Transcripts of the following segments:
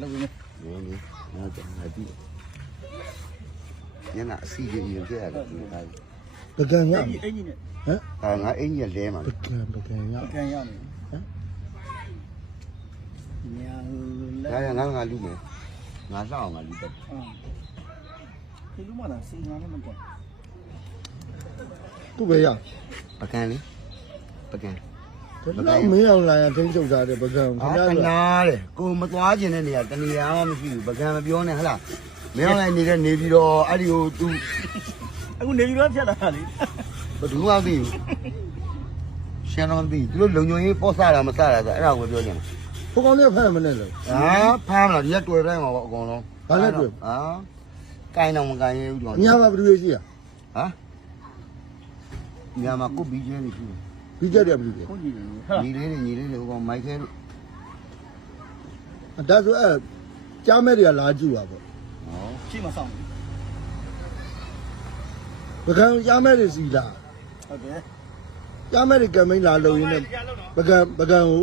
လုပ်နေငါတော့ငါဒီညနာအစီကြီးရင်ပြရတယ်ဒီတိုင်း ပကံရ အဲ့ကြီးနဲ့ ဟမ် ငါအင်းကြီးလဲမှာ ပကံရ ကန်ရနေညာ ငါလူမယ်ငါလောက်အောင်ငါလူတက် ဒီလူမလားစီငါလည်းမတက် သူ့ပဲရ ပကံလေးပကံ တော့မင်းအောင်လာရင်ထိန်းချုပ်ထားတယ်ပကံခင်ဗျား ခနာတယ်ကိုမသွားခြင်းတဲ့နေရာတနေရာမှမရှိဘူးပကံမပြောနဲ့ဟလားမင်းအောင်လိုက်နေတဲ့နေပြီးတော့အဲ့ဒီကို तू အခုနေပြီးတော့ဖြတ်လာလေ ဘယ်သူမှမသိဘူးရှင်းတော့မသိသူတို့လုံညုံရေးပေါ့ဆတာမဆတာဆိုအဲ့ဒါကိုပြောကြတယ် ဟိုကောင်လေးဖမ်းမနဲ့လို့ ဟာဖမ်းမလားဒီကတွေ့တိုင်းမှာပေါ့အကုန်လုံးဟာကိုင်းတော့မကိုင်းရဘူးတော့ အများမှာဘယ်လိုရှိရ ဟာညမှာကုတ်ပြီးကျင်းနေရှိတယ် ပြီးကြတယ်ဘယ်လိုလဲ ဟုတ်ကြီးတယ်ဟာ ညီလေးတွေဟိုကောင်မိုက်ခဲလို့ ဒါဆိုအဲ့ကြားမဲ့တွေကလာကြည့်ပါပေါ့ ဟော ရှိမဆောင် ပကံကြားမဲ့တွေစီလာ ဟုတ်တယ် ကြားမဲ့တွေကမိန်လာလို့ရင်းနဲ့ပကံကို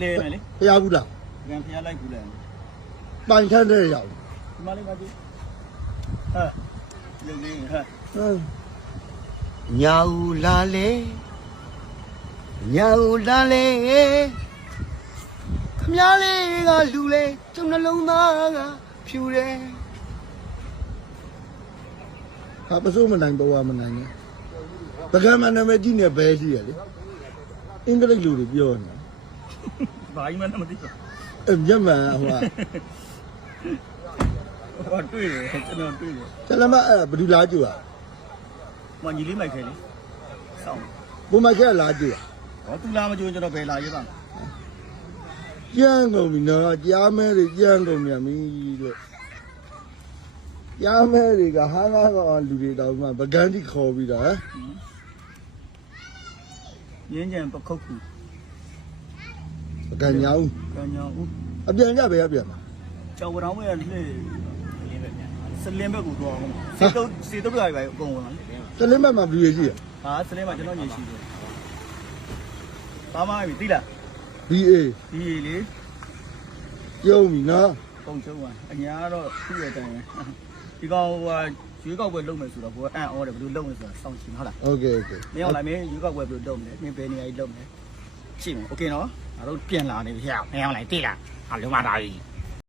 လဲမယ်လေ ဖျားဘူးလား ကန်ဖျားလိုက်ကူလဲ ပိုင်ထမ်းတဲ့ရောက် ဒီမလေးမကြည့်ဟာလုံနေဟာ ဟမ် ညာဦးလာလေညာဦးလာလေခမည်းလေးကလူလေကျုံနှလုံးသားကဖြူတယ် ဟာပစိုးမနိုင်ပေါ်မနိုင်နဲ့ပကံမနာမည်ကြီးနေဘဲရှိရလေအင်္ဂလိပ်လူတွေပြောနေ ဘာကြီးမှမသိဘူး အဲ့မျက်မှန်ဟိုက ဟောတွေ့တယ်ကျွန်တော်တွေ့တယ် ကျလမအဲ့ဘယ်သူလာကြည့်ပါ မညီလေးမိုက်ခဲလေစောင်း ဘုံမခဲလာကြည့် ဟောသူလာမကြိုးကျွန်တော်ဘယ်လာရပါ့ ကြမ်းကုန်ပြီနော်ကြားမဲတွေကြမ်းကုန်မြန်ပြီလို့ကြားမဲတွေကဟာငါကောင်လူတွေတောင်မှပကံတိခေါ်ပြီးတာဟမ် ရင်းကြံပခုတ်ကူ ပကံညာဦး ကန်ညာဦး အပြန်ကြပဲအပြန်မှာ ကျော်ဝတော်ဝဲလှည့်စလင်းဘက်ကိုတော့အောင်စေတုတ်ရိုက်ပဲအကုန်ဝင်လာ တလင်းဘက်မှာဘယ်လိုရှိရ ဟာစလင်းမှာကျွန်တော်ညင်ရှိတယ်ဘာမှမပြီသိလား BA ဒီလေ ပြုံးပြီနော် ပုံချုံးပါအညာကတော့သူ့ရဲ့တိုင်ပဲဒီကောင်ဟိုရွေးကောက်ပွဲလုပ်မယ်ဆိုတော့ဘိုးအံ့ဩတယ်ဘယ်လိုလုပ်မယ်ဆိုတာစောင့်ကြည့်ဟုတ်လား โอเคโอเค မင်းအောင်လိုက်မင်းရွေးကောက်ပွဲဘယ်လိုလုပ်မလဲမင်းဘယ်နေရာကြီးလုပ်မလဲကြည့်မယ်โอเคနော်ငါတို့ပြန်လာနေပြီဟဲ့မင်းအောင်လိုက်တိလားဟာလုံးမသားကြီး